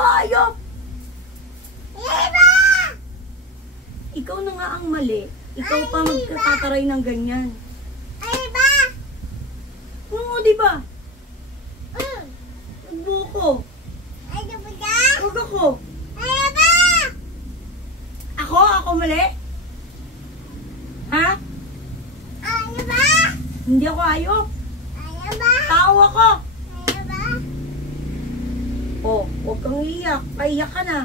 hayop! Ikaw na nga ang mali. Ikaw pa magkatataray ng ganyan. Oo, di ba? Nagbuko. Huwag ako. Ako mali? Ha? Hindi ako hayop. Tao ako. Oh, huwag kang iiyak. Paiyak ka na.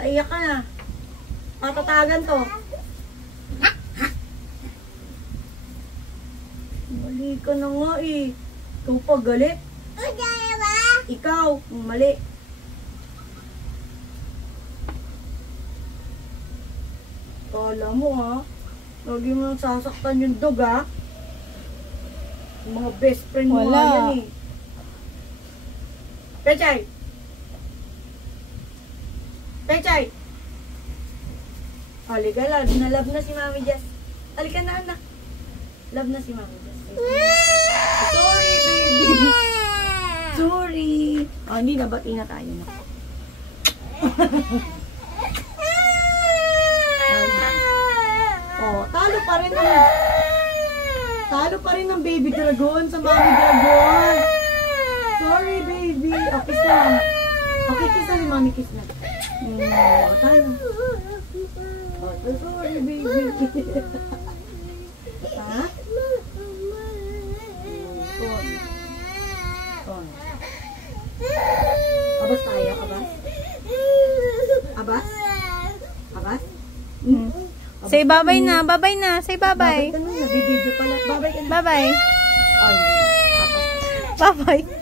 Paiyak ka na. Patatagan to. Mali ka na nga eh. Ikaw pa galit. Ikaw, mali. Kala mo ha. Lagi mo nang sasaktan yung dog ha. Yung mga best friend mo nga yan eh. Pechay! Pechay! Halika, love na si Mami Jess. Halika na, anak. Love na si Mami Jess. Sorry, baby. Sorry. Oh, hindi na. Bati na tayo na. Oh, talo pa rin ng... Talo pa rin ng baby dragon sa Mami Dragon. Sorry, baby. Oh, kiss na lang. Okay, kiss na ni Mami, kiss na. Oh, talo. Oh, sorry, baby. Ha? Abas tayo, abas? Abas? Abas? Say bye-bye na, bye-bye na. Say bye-bye. Bye-bye ka na, nabibidyo pala. Bye-bye ka na. Bye-bye. Ay, Bye-bye.